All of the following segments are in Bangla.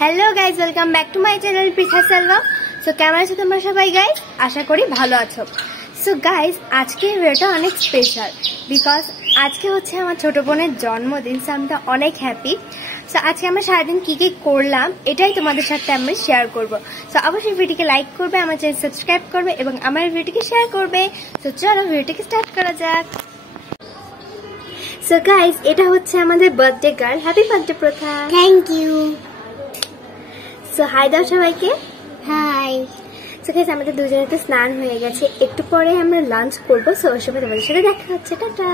Hello guys, welcome back to my channel Pritha selva. So কেমন আছো তোমরা সবাই গাইজ? আশা করি ভালো আছো। সো গাইজ, আজকের ভিডিওটা অনেক স্পেশাল বিকজ আজকে হচ্ছে আমার ছোট বোনের জন্মদিন। সো আমি তো অনেক হ্যাপি। সো আজকে আমরা সারাদিন কি কি করলাম এটাই তোমাদের সাথে আমি শেয়ার করব। সো অবশ্যই ভিডিওটিকে লাইক করবে, আমার চ্যানেল সাবস্ক্রাইব করবে এবং আমার ভিডিওটিকে শেয়ার করবে। সো চলো ভিডিওটিকে স্টার্ট করা যাক। সো গাইজ, এটা হচ্ছে আমাদের birthday girl. Happy birthday Pratha. Thank you. So hi দাও সবাইকে। হাই। সো গাইজ, আমাদের দুজনেতে স্নান হয়ে গেছে, একটু পরে আমরা লাঞ্চ করবো। সো ওর সময় তোমাদের সাথে দেখা হচ্ছে। টাটা।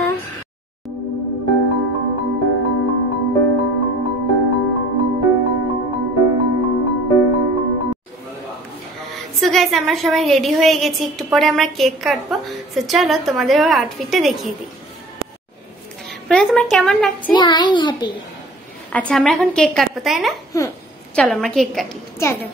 সো গাইজ, আমরা সবাই রেডি হয়ে গেছি, একটু পরে আমরা কেক কাটবো। সো চলো তোমাদের ওর আউটফিটটা দেখিয়ে দিই। প্রথমে তোমার কেমন লাগছে? I am happy. আচ্ছা, আমরা এখন কেক কাটবো তাই না? হুম, চলো আমরা কেক কাটি। চলো।